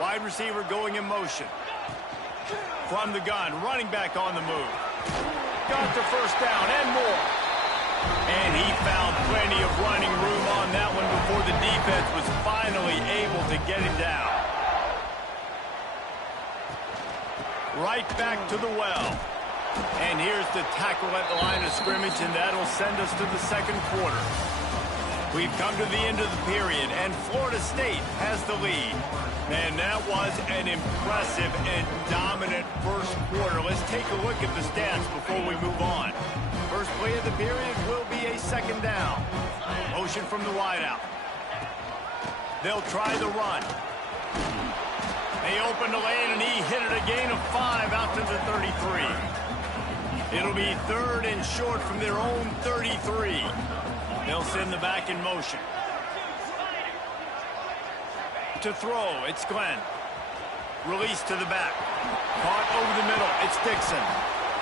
Wide receiver going in motion. From the gun, running back on the move. Got the first down and more. And he found plenty of running room on that one before the defense was finally able to get him down. Right back to the well. And here's the tackle at the line of scrimmage, and that'll send us to the second quarter. We've come to the end of the period, and Florida State has the lead. And that was an impressive and dominant first quarter. Let's take a look at the stats before we move on. First play of the period will be a second down. Motion from the wideout. They'll try the run. They opened the lane, and he hit it a gain of 5 out to the 33. It'll be third and short from their own 33. They'll send the back in motion. To throw, it's Glenn. Release to the back. Caught over the middle, it's Dixon.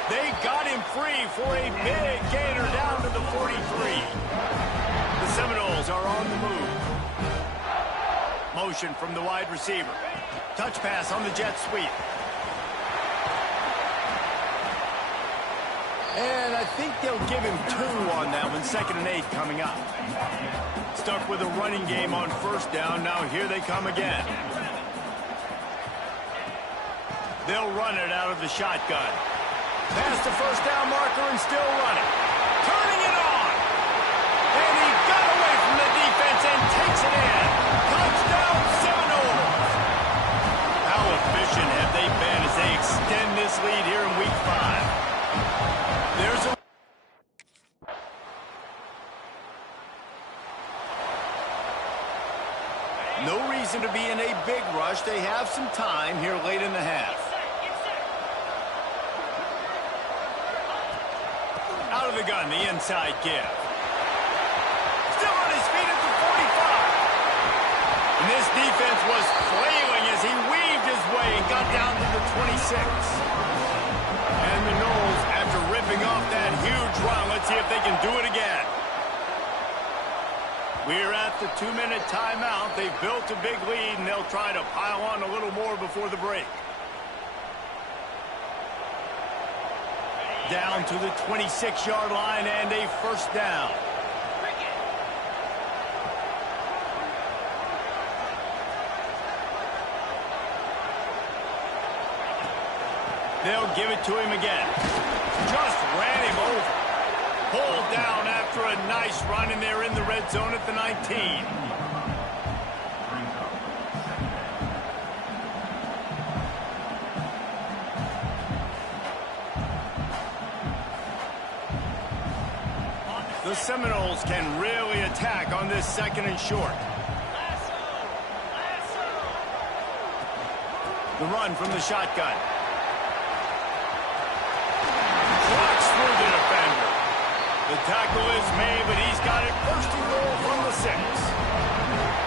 They got him free for a big gainer down to the 43. The Seminoles are on the move. Motion from the wide receiver. Touch pass on the jet sweep. And I think they'll give him 2 on that one. 2nd and 8 coming up. Stuck with a running game on first down. Now here they come again. They'll run it out of the shotgun. Past the first down marker and still running. Turning it on. And he got away from the defense and takes it in. Touchdown Seminoles. How efficient have they been as they extend this lead here in week 5? There's a no reason to be in a big rush. They have some time here late in the half. Out of the gun, the inside give. Still on his feet at the 45. And this defense was flailing as he weaved his way and got down to the 26. And the Noles, after ripping off that huge run, let's see if they can do it again. We're at the 2-minute timeout. They've built a big lead, and they'll try to pile on a little more before the break. Down to the 26-yard line and a first down. They'll give it to him again. Just ran him over. Pulled down after a nice run, and they're in the red zone at the 19. The Seminoles can really attack on this 2nd and short. The run from the shotgun. Walks through the defender. The tackle is made, but he's got it first and goal from the 6.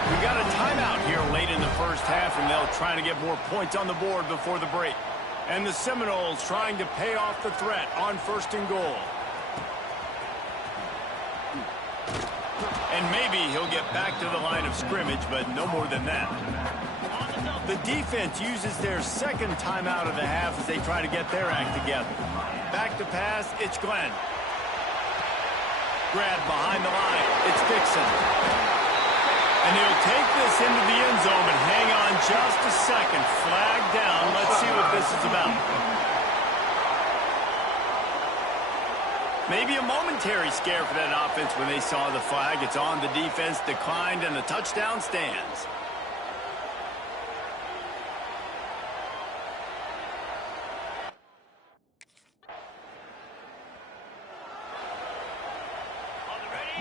We got a timeout here late in the first half, and they'll try to get more points on the board before the break. And the Seminoles trying to pay off the threat on first and goal. And maybe he'll get back to the line of scrimmage, but no more than that. The defense uses their 2nd timeout of the half as they try to get their act together. Back to pass, it's Glenn. Grab behind the line, it's Dixon. And he'll take this into the end zone, but hang on just a second. Flag down. Let's see what this is about. Maybe a momentary scare for that offense when they saw the flag. It's on, the defense declined, and the touchdown stands.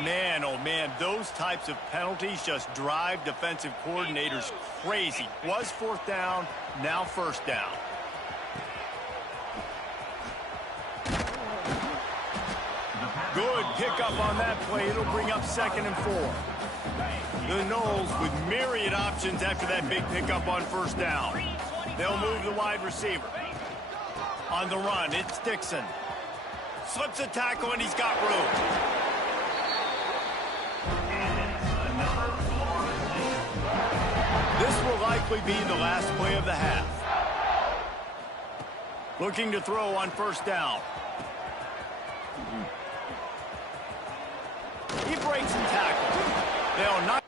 Man, oh man, those types of penalties just drive defensive coordinators crazy. Was 4th down, now 1st down. Good pickup on that play. It'll bring up 2nd and 4. The Noles with myriad options after that big pickup on 1st down. They'll move the wide receiver. On the run, it's Dixon. Slips a tackle, and he's got room. This will likely likely be the last play of the half. Looking to throw on first down. He breaks and tackles. They'll not.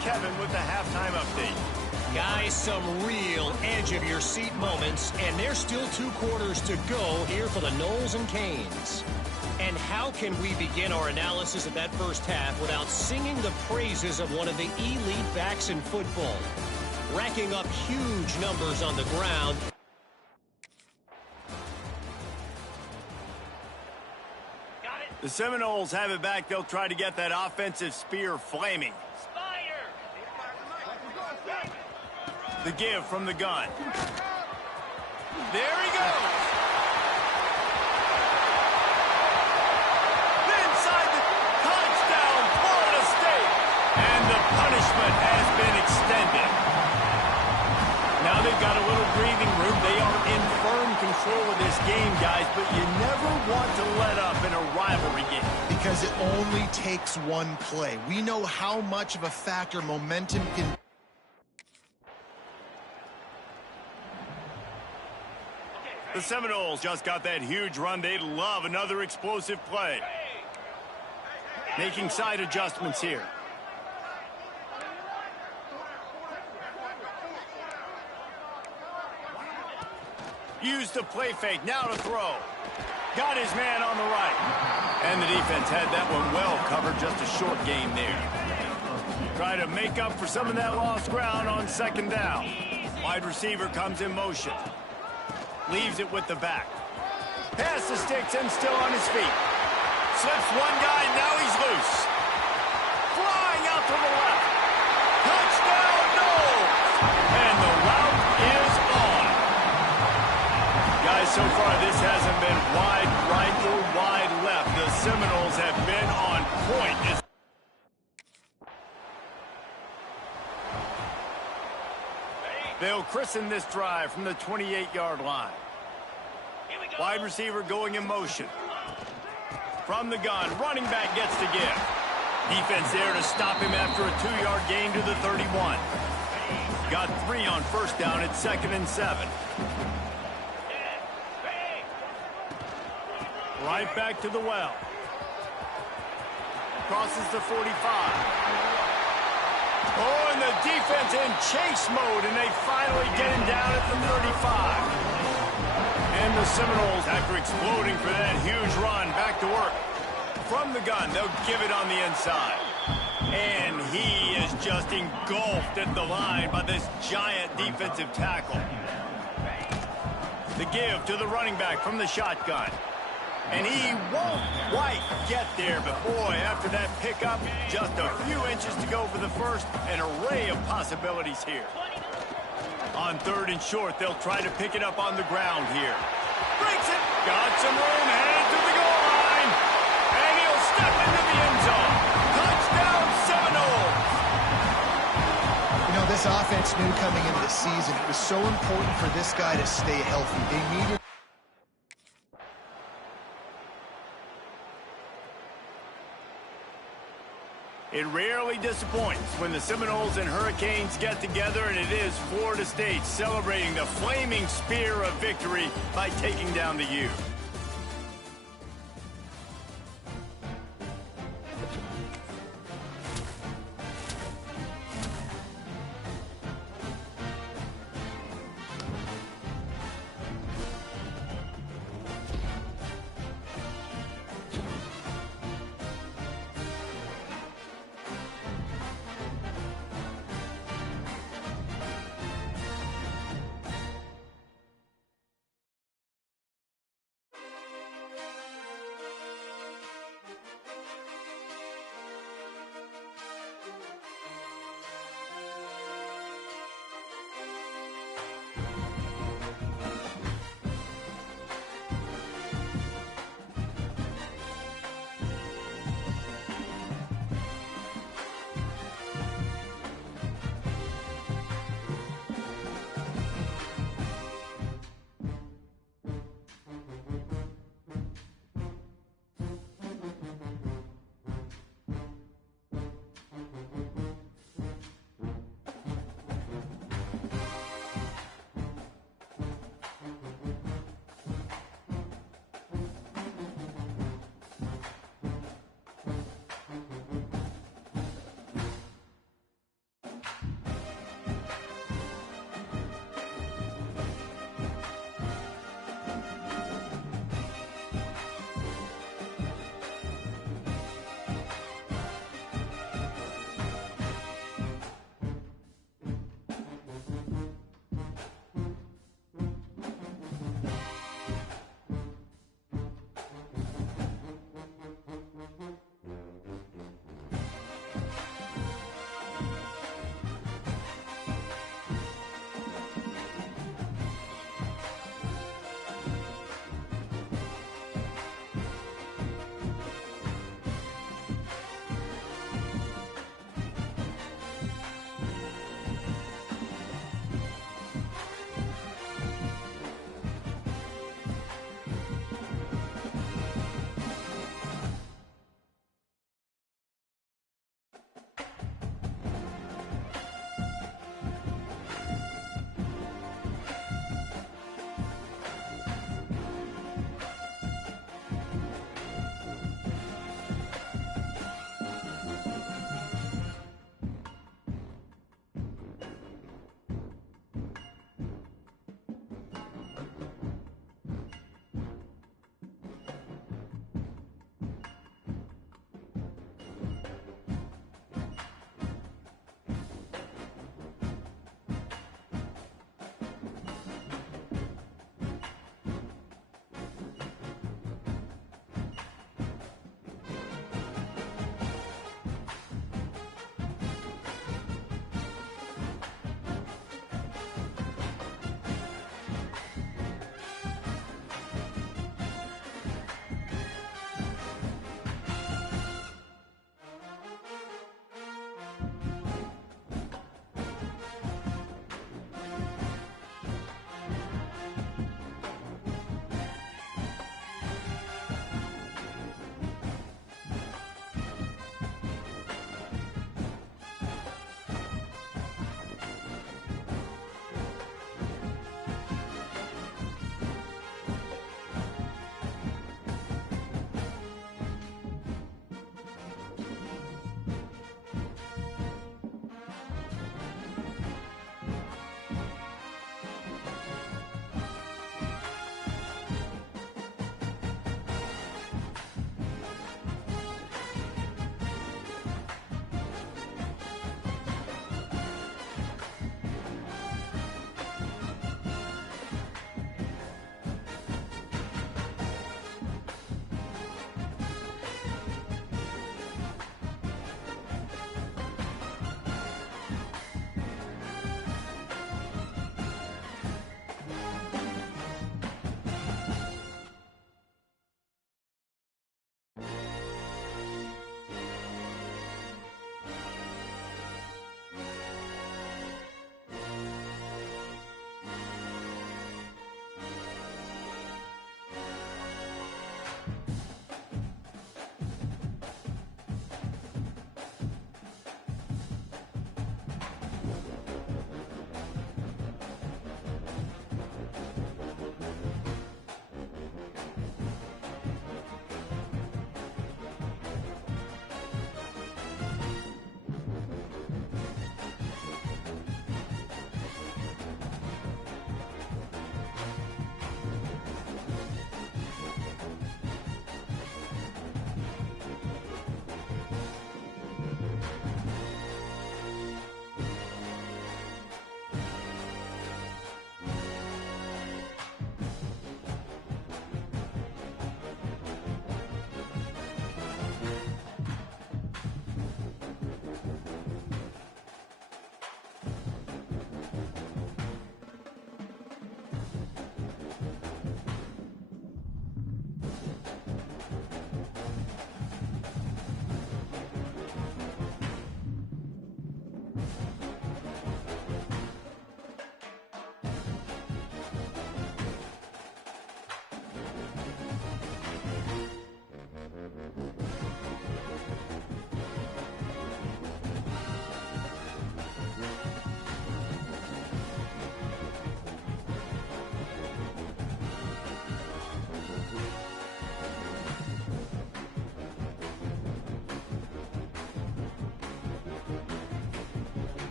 Kevin with the halftime update. Guys, some real edge-of-your-seat moments, and there's still 2 quarters to go here for the Noles and Canes. And how can we begin our analysis of that first half without singing the praises of one of the elite backs in football? Racking up huge numbers on the ground. The Seminoles have it back. They'll try to get that offensive spear flaming. The give from the gun. There he goes. Inside the touchdown, Florida State. And the punishment has been extended. Now they've got a little breathing room. They are in firm control of this game, guys, but you never want to let up in a rivalry game. Because it only takes one play. We know how much of a factor momentum can be. The Seminoles just got that huge run. They love another explosive play. Making side adjustments here. Used the play fake. Now to throw. Got his man on the right. And the defense had that one well covered. Just a short game there. Try to make up for some of that lost ground on second down. Wide receiver comes in motion. Leaves it with the back. Pass the sticks and still on his feet. Slips one guy, now he's loose. Flying out to the left. Touchdown, Noles! And the route is on. Guys, so far this hasn't been wide right or wide left. The Seminoles have been on point. They'll christen this drive from the 28-yard line. Wide receiver going in motion. From the gun, running back gets the give. Defense there to stop him after a 2-yard gain to the 31. Got 3 on first down at 2nd and 7. Right back to the well. Crosses the 45. Oh, and the defense in chase mode, and they finally get him down at the 35. And the Seminoles, after exploding for that huge run, back to work. From the gun, they'll give it on the inside. And he is just engulfed at the line by this giant defensive tackle. The give to the running back from the shotgun. And he won't quite get there, but boy, after that pickup, just a few inches to go for the first. An array of possibilities here. On 3rd and short, they'll try to pick it up on the ground here. Breaks it. Got some room, headed to the goal line. And he'll step into the end zone. Touchdown, Seminoles. You know, this offense knew coming into the season it was so important for this guy to stay healthy. They needed. It rarely disappoints when the Seminoles and Hurricanes get together, and it is Florida State celebrating the flaming spear of victory by taking down the U.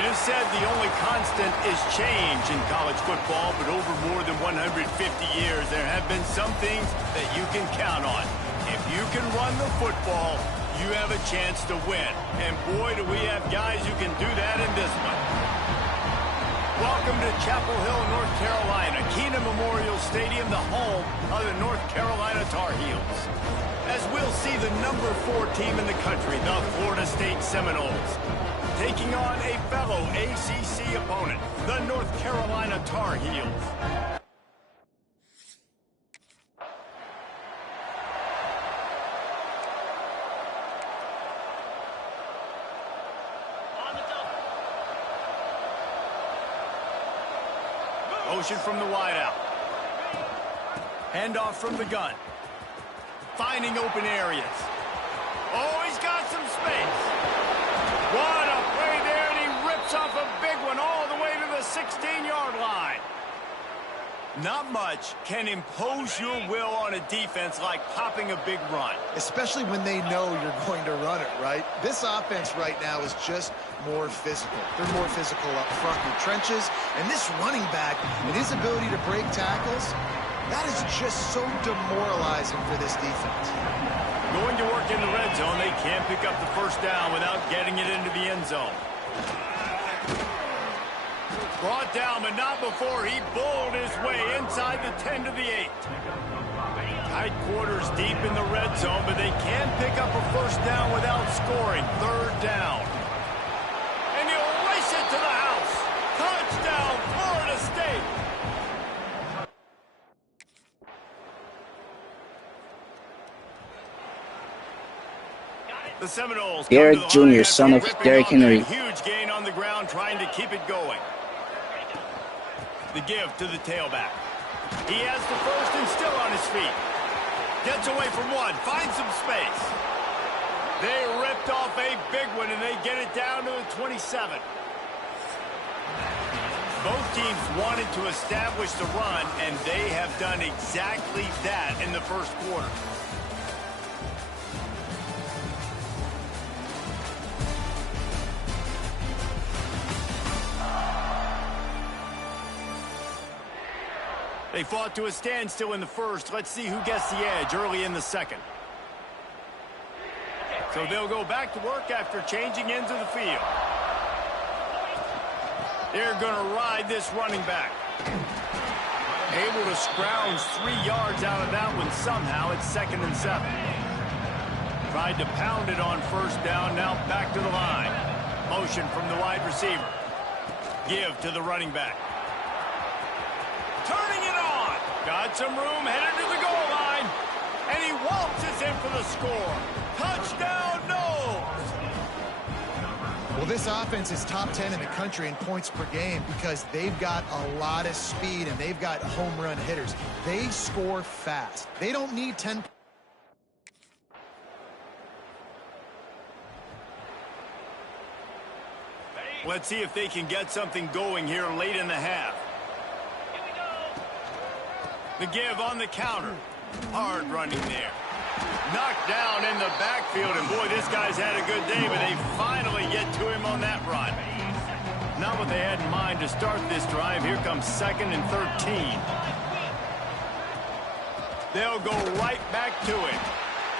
It is said the only constant is change in college football, but over more than 150 years, there have been some things that you can count on. If you can run the football, you have a chance to win. And boy, do we have guys who can do that in this one. Welcome to Chapel Hill, North Carolina, Keenan Memorial Stadium, the home of the North Carolina Tar Heels. As we'll see the number 4 team in the country, the Florida State Seminoles, taking on a fellow ACC opponent, the North Carolina Tar Heels. Motion from the wideout. Handoff from the gun. Finding open areas. Oh, he's got some space. What a play there, and he rips off a big one all the way to the 16-yard line. Not much can impose your will on a defense like popping a big run. Especially when they know you're going to run it, right? This offense right now is just more physical. They're more physical up front in the trenches, and this running back and his ability to break tackles, that is just so demoralizing for this defense. Going to work in the red zone, they can't pick up the first down without getting it into the end zone. Brought down, but not before he bowled his way inside the 10 to the 8. Tight quarters deep in the red zone, but they can't pick up a first down without scoring. Third down. And he'll race it to the house. Touchdown, Florida State. The Seminoles. Garrett Jr., son of Derrick Henry. Huge gain on the ground, trying to keep it going. The give to the tailback. He has the first and still on his feet. Gets away from one, finds some space. They ripped off a big one, and they get it down to the 27. Both teams wanted to establish the run, and they have done exactly that in the first quarter. They fought to a standstill in the first. Let's see who gets the edge early in the second. So they'll go back to work after changing ends of the field. They're going to ride this running back. Able to scrounge 3 yards out of that one somehow. It's 2nd and 7. Tried to pound it on first down. Now back to the line. Motion from the wide receiver. Give to the running back. Turning it on. Got some room, headed to the goal line. And he waltzes in for the score. Touchdown, Noles. Well, this offense is top 10 in the country in points per game because they've got a lot of speed and they've got home run hitters. They score fast. They don't need 10. Let's see if they can get something going here late in the half. The give on the counter. Hard running there. Knocked down in the backfield, and boy, this guy's had a good day, but they finally get to him on that run. Not what they had in mind to start this drive. Here comes 2nd and 13. They'll go right back to it.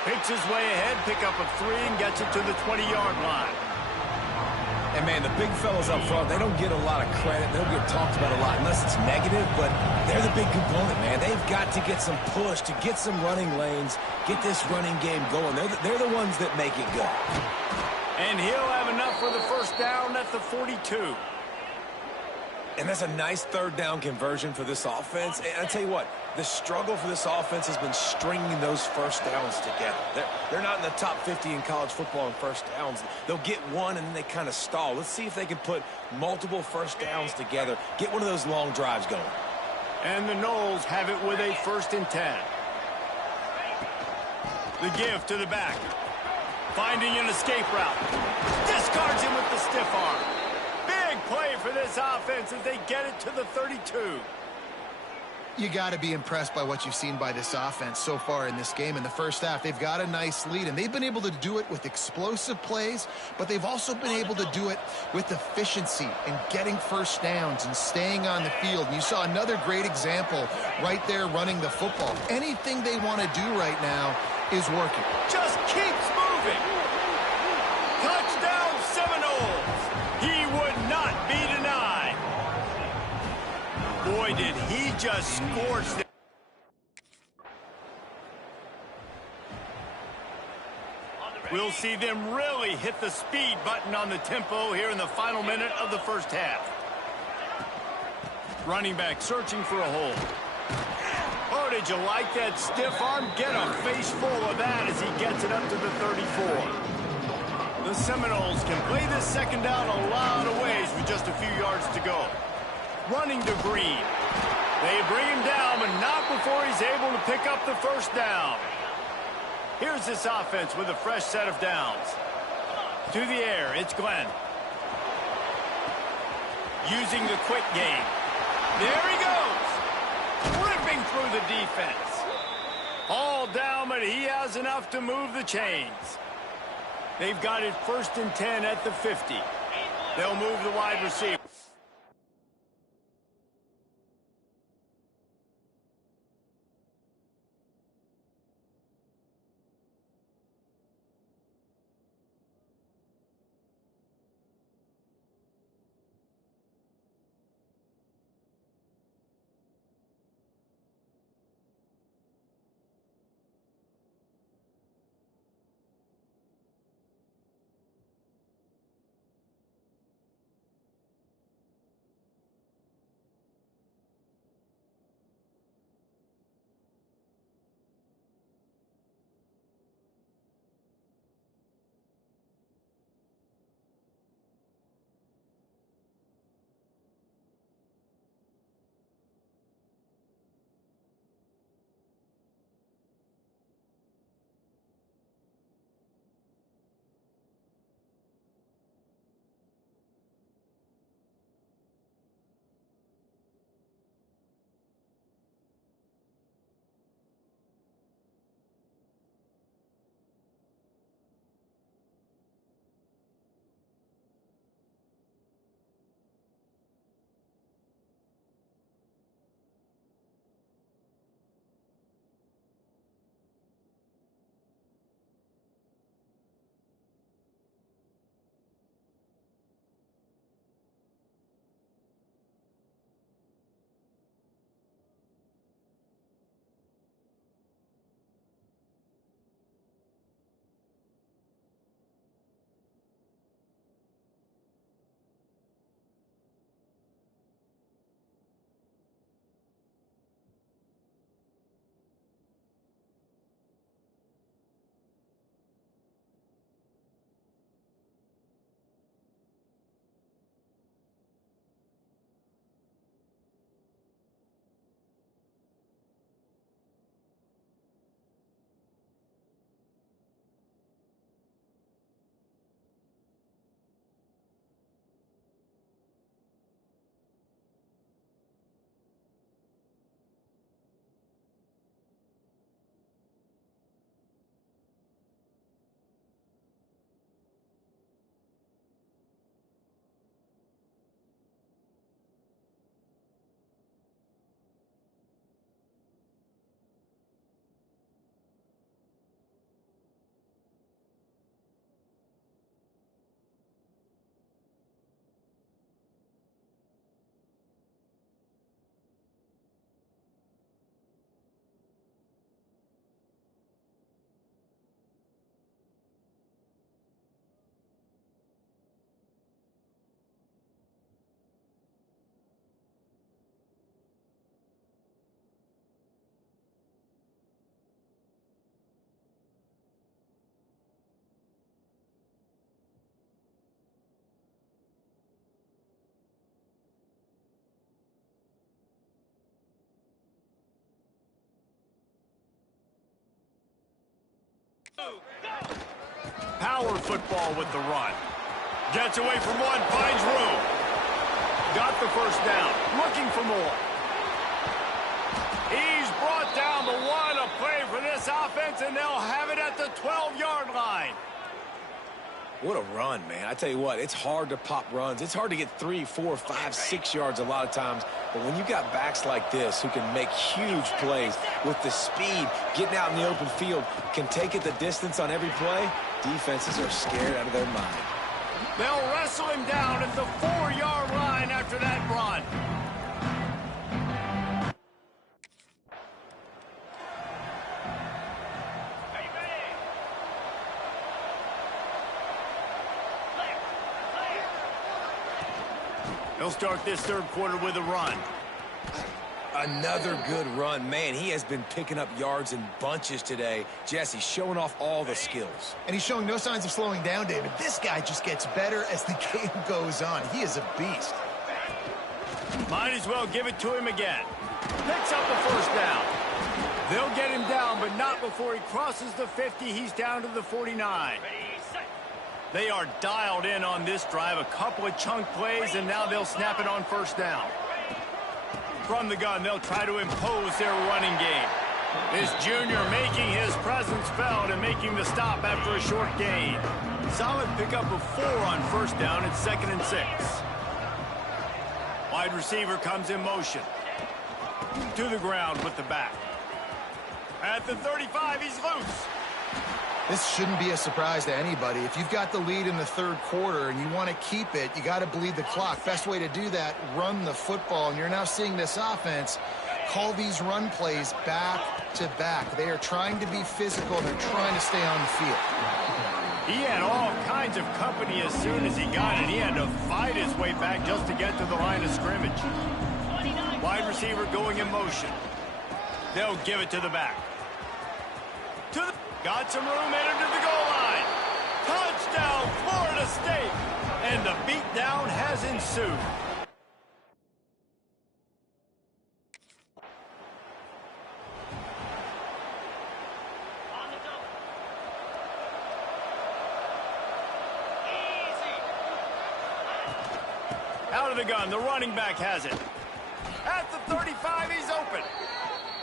Picks his way ahead, pick up a 3, and gets it to the 20-yard line. And, man, the big fellows up front, they don't get a lot of credit. They don't get talked about a lot unless it's negative, but they're the big component, man. They've got to get some push, to get some running lanes, get this running game going. They're the ones that make it go. And he'll have enough for the first down at the 42. And that's a nice 3rd down conversion for this offense. And I tell you what, the struggle for this offense has been stringing those first downs together. They're not in the top 50 in college football in first downs. They'll get one and then they kind of stall. Let's see if they can put multiple first downs together, get one of those long drives going. And the Noles have it with a 1st and 10. The give to the back. Finding an escape route. Discards him with the stiff arm. Big play for this offense as they get it to the 32. You got to be impressed by what you've seen by this offense so far in this game. In the first half, they've got a nice lead, and they've been able to do it with explosive plays, but they've also been able to do it with efficiency and getting first downs and staying on the field. And you saw another great example right there running the football. Anything they want to do right now is working. Just keeps moving. Touchdown Seminoles. He would not be denied. Boy, did he just scorch them. We'll see them really hit the speed button on the tempo here in the final minute of the first half. Running back searching for a hole. Oh, did you like that stiff arm? Get a face full of that as he gets it up to the 34. The Seminoles can play this 2nd down a lot of ways with just a few yards to go. Running to Green. They bring him down, but not before he's able to pick up the first down. Here's this offense with a fresh set of downs. To the air, it's Glenn. Using the quick game. There he goes. Ripping through the defense. All down, but he has enough to move the chains. They've got it 1st and 10 at the 50. They'll move the wide receiver. Power football with the run. Gets away from one, finds room. Got the first down, looking for more. He's brought down, but what a play for this offense, and they'll have it at the 12-yard line. What a run, man. I tell you what, it's hard to pop runs. It's hard to get 3, 4, 5, 6 yards a lot of times. But when you got backs like this who can make huge plays with the speed, getting out in the open field, can take it the distance on every play, defenses are scared out of their mind. They'll wrestle him down at the 4-yard line after that run. He'll start this third quarter with a run. Another good run. Man, he has been picking up yards in bunches today. Jesse showing off all the skills. And he's showing no signs of slowing down, David. This guy just gets better as the game goes on. He is a beast. Might as well give it to him again. Picks up the first down. They'll get him down, but not before he crosses the 50. He's down to the 49. They are dialed in on this drive. A couple of chunk plays, and now they'll snap it on first down. From the gun, they'll try to impose their running game. This junior making his presence felt and making the stop after a short gain. Solid pickup of 4 on first down. It's 2nd and 6. Wide receiver comes in motion. To the ground with the back. At the 35, he's loose. This shouldn't be a surprise to anybody. If you've got the lead in the third quarter and you want to keep it, you got to bleed the clock. Best way to do that, run the football. And you're now seeing this offense call these run plays back to back. They are trying to be physical. They're trying to stay on the field. He had all kinds of company as soon as he got it. He had to fight his way back just to get to the line of scrimmage. Wide receiver going in motion. They'll give it to the back. Got some room, entered to the goal line. Touchdown, Florida State. And the beatdown has ensued. Out of the gun, the running back has it. At the 35, he's open.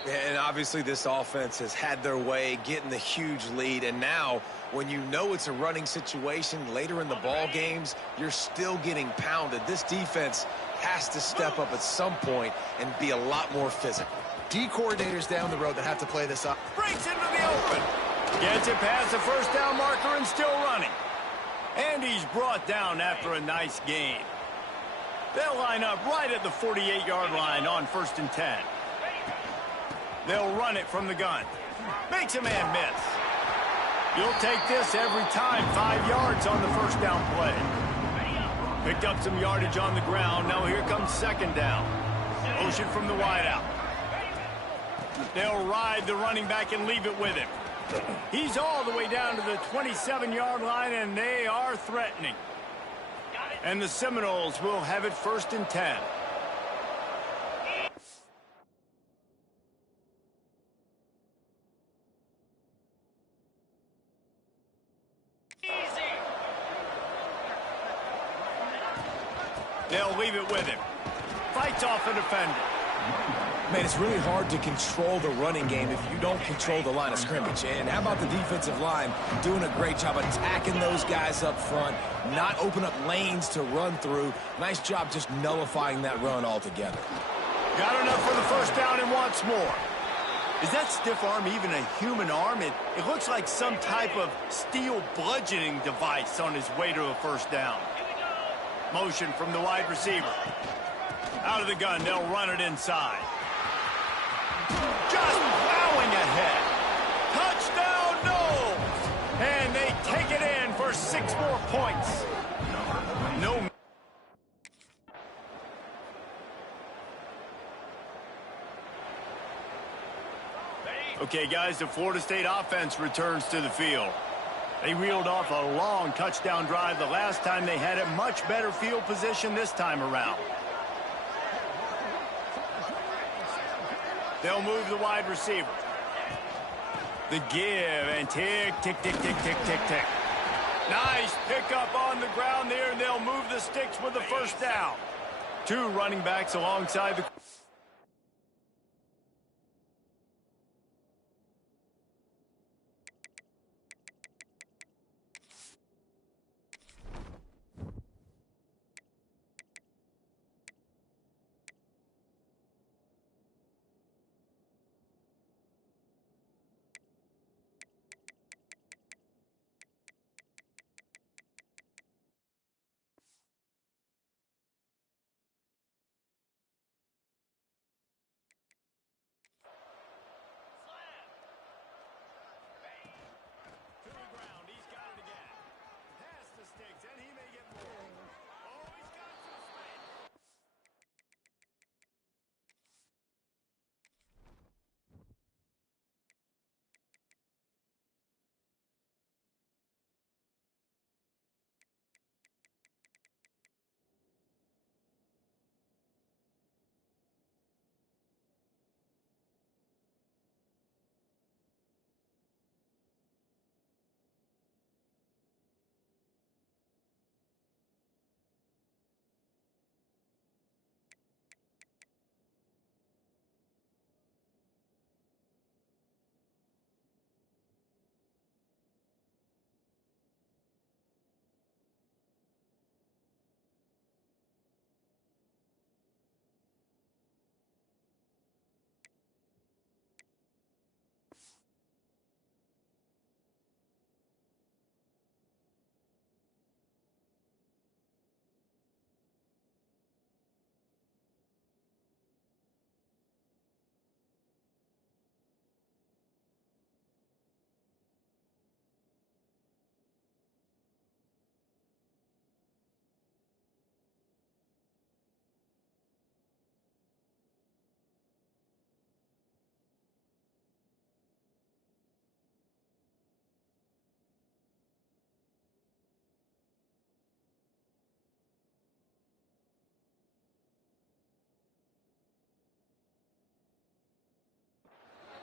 And obviously this offense has had their way, getting the huge lead. And now, when you know it's a running situation later in the ball games, you're still getting pounded. This defense has to step up at some point and be a lot more physical. D coordinators down the road that have to play this up. Breaks into the open. Gets it past the first down marker and still running. And he's brought down after a nice gain. They'll line up right at the 48-yard line on 1st and 10. They'll run it from the gun. Makes a man miss. You'll take this every time. 5 yards on the first down play. Picked up some yardage on the ground. Now here comes 2nd down. Motion from the wideout. They'll ride the running back and leave it with him. He's all the way down to the 27-yard line, and they are threatening. And the Seminoles will have it 1st and 10. They'll leave it with him. Fights off a defender. Man, it's really hard to control the running game if you don't control the line of scrimmage. And how about the defensive line doing a great job attacking those guys up front, not open up lanes to run through. Nice job just nullifying that run altogether. Got enough for the first down and wants more. Is that stiff arm even a human arm? It looks like some type of steel bludgeoning device on his way to a first down. Motion from the wide receiver. Out of the gun, they'll run it inside. Just plowing ahead. Touchdown, Knowles! And they take it in for 6 more points. No. Okay, guys, the Florida State offense returns to the field. They reeled off a long touchdown drive the last time they had it. Much better field position this time around. They'll move the wide receiver. The give, and tick, tick, tick, tick, tick, tick, tick. Nice pickup on the ground there, and they'll move the sticks with the first down. Two running backs alongside the...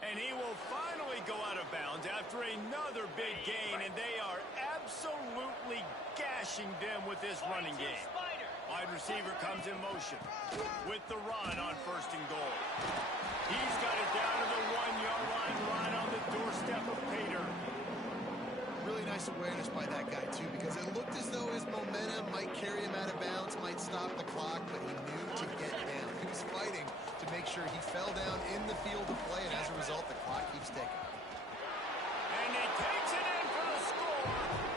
And he will finally go out of bounds after another big gain, and they are absolutely gashing them with this running game. Wide receiver comes in motion with the run on 1st and goal. He's got it down to the 1-yard line, right on the doorstep of Pater. Really nice awareness by that guy, too, because it looked as though his momentum might carry him out of bounds, might stop the clock, but he knew to get down. He was fighting to make sure he fell down in the field of play, and as a result, the clock keeps ticking. And he takes it in for the score.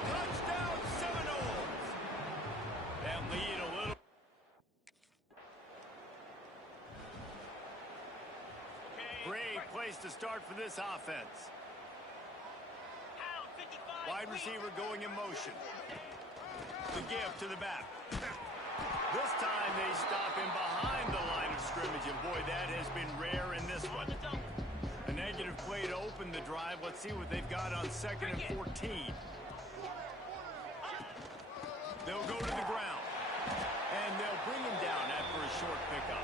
Touchdown, Seminoles. That lead a little. Great place to start for this offense. Wide receiver going in motion. The give to the back. This time they stop him behind the line of scrimmage, and boy, that has been rare in this one. A negative play to open the drive. Let's see what they've got on 2nd and 14. They'll go to the ground, and they'll bring him down after a short pickup.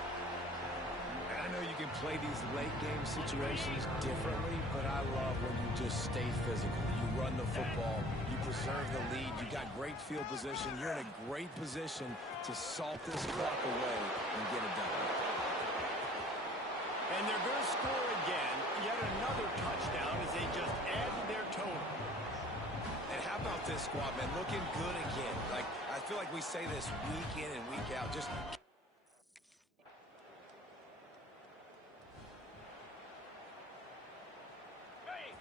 I know you can play these late-game situations differently, but I love when you just stay physical. You run the football, you preserve the lead, you got great field position, you're in a great position to salt this clock away and get it done. And they're going to score again, yet another touchdown as they just add to their total. And how about this squad, man? Looking good again. Like, I feel like we say this week in and week out. Just...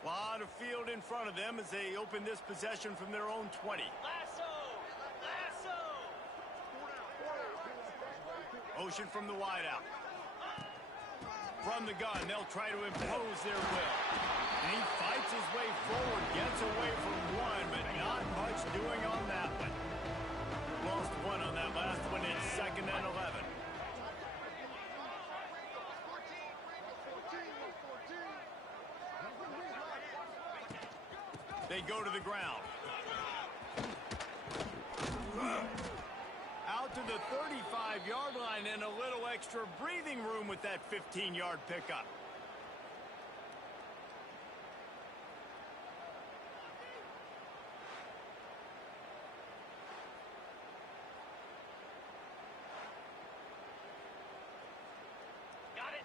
A lot of field in front of them as they open this possession from their own 20. Motion from the wideout. From the gun, they'll try to impose their will. And he fights his way forward, gets away from one, but not much doing on that one. Lost one on that last one. It's 2nd and 11. They go to the ground. Out to the 35-yard line and a little extra breathing room with that 15-yard pickup.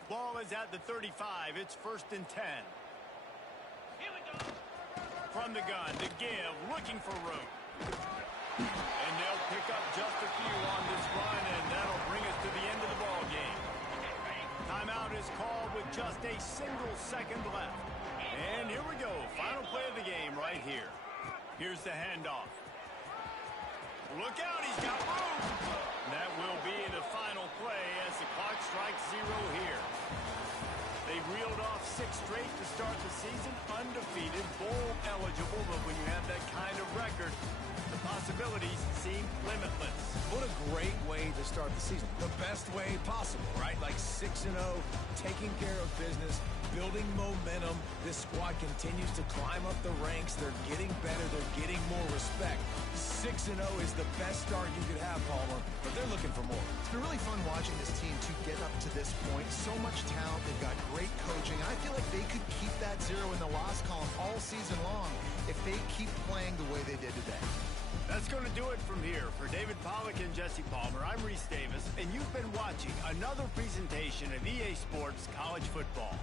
Ball is at the 35. It's 1st and 10. Here we go. From the gun to give, looking for room. And they'll pick up just a few on this run, and that'll bring us to the end of the ball game. Timeout is called with just a single second left. And here we go. Final play of the game right here. Here's the handoff. Look out, he's got room. That will be the final play as the clock strikes 0 here. They reeled off 6 straight to start the season, undefeated, bowl eligible, but when you have that kind of record, the possibilities seem limitless. What a great way to start the season. The best way possible, right? Like 6-0, taking care of business, building momentum. This squad continues to climb up the ranks. They're getting better. They're getting more respect. 6-0 is the best start you could have, Palmer, but they're looking for more. It's been really fun watching this team to get up to this point. So much talent. They've got great coaching. I feel like they could keep that 0 in the loss column all season long if they keep playing the way they did today. That's going to do it from here. For David Pollack and Jesse Palmer, I'm Reese Davis, and you've been watching another presentation of EA Sports College Football.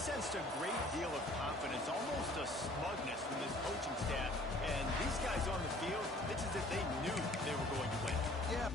sensed a great deal of confidence, almost a smugness from this coaching staff. And these guys on the field, it's as if they knew they were going to win. Yeah.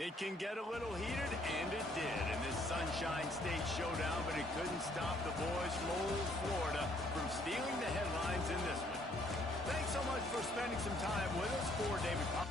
It can get a little heated, and it did in this Sunshine State showdown, but it couldn't stop the boys from old Florida from stealing the headlines in this one. Thanks so much for spending some time with us. For David Pop.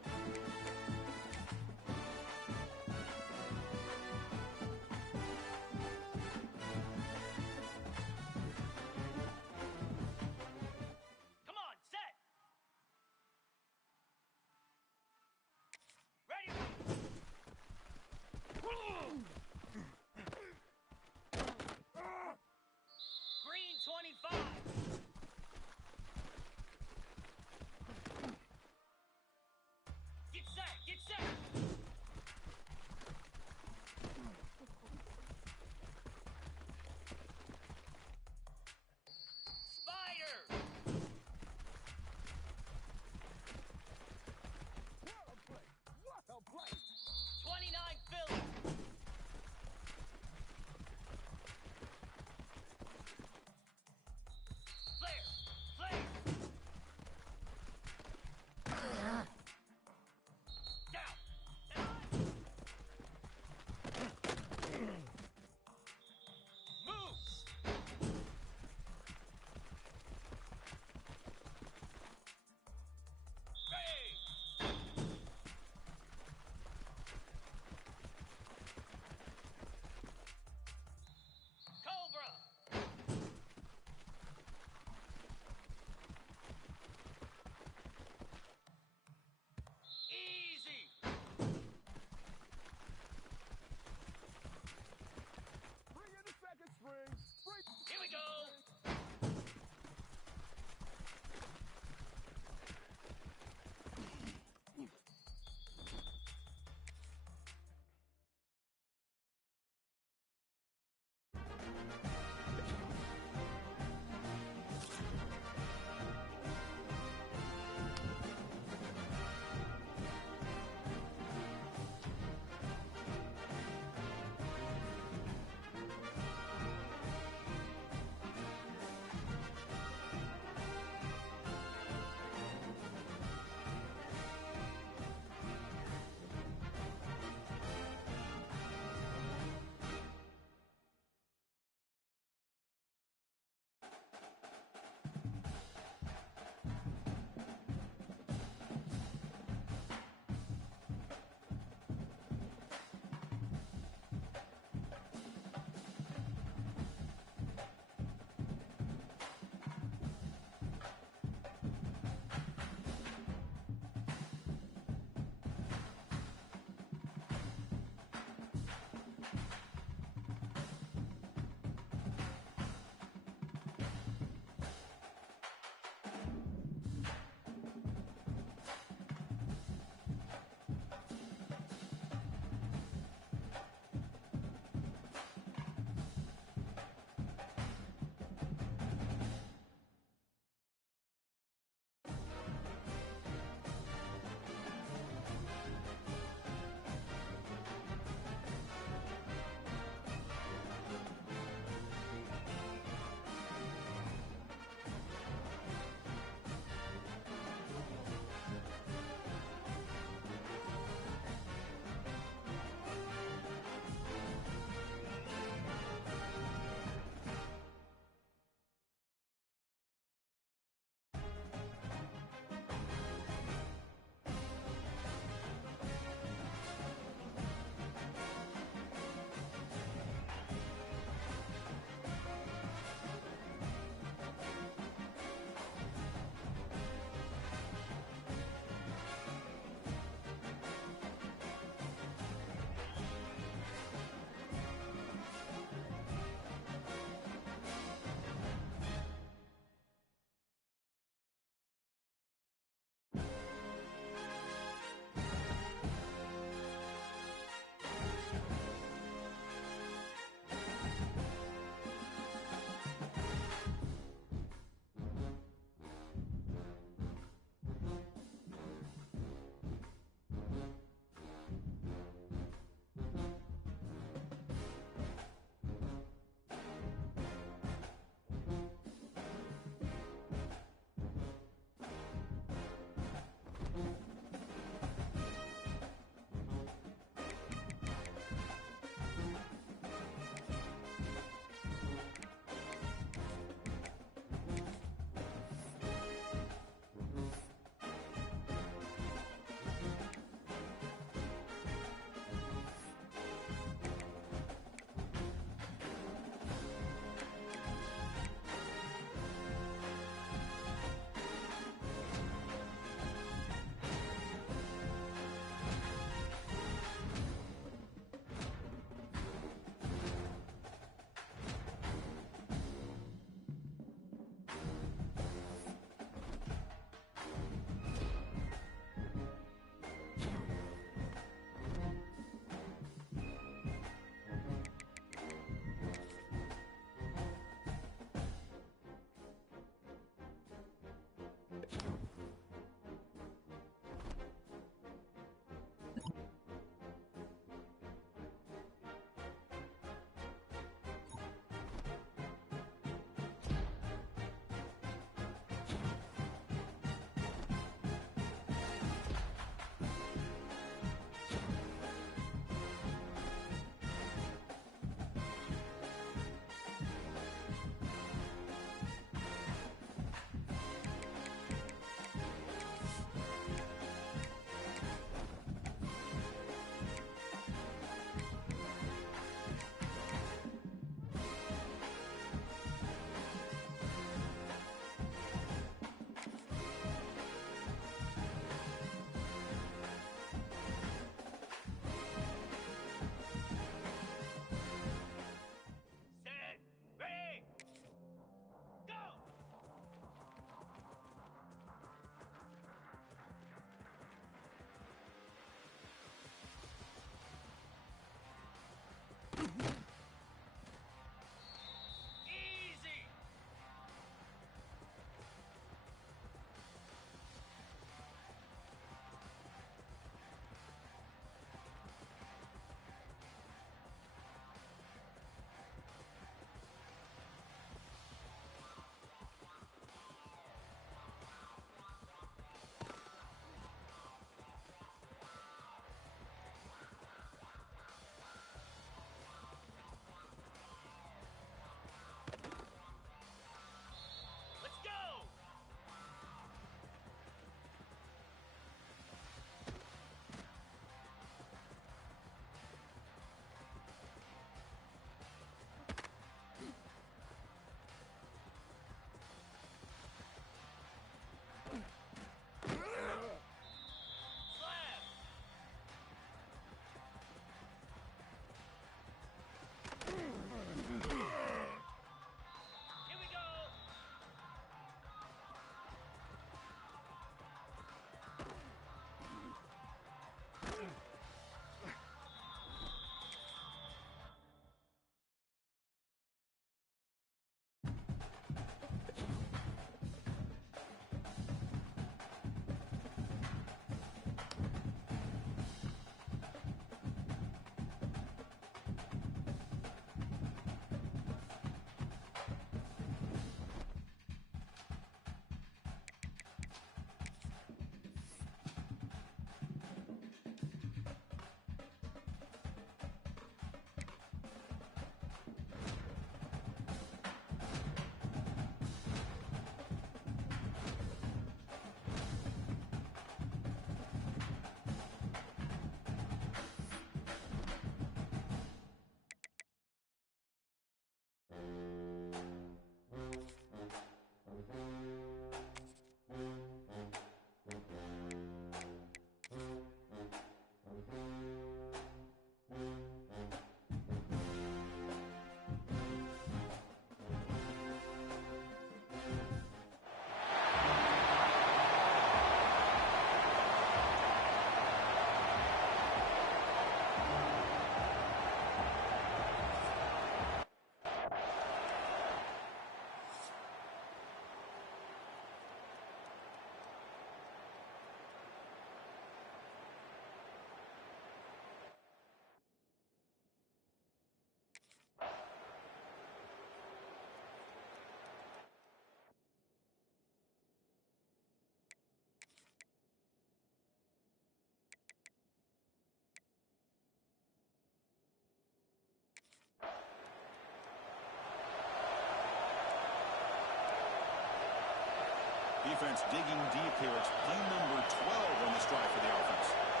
defense digging deep here. It's play number 12 on this drive for the offense.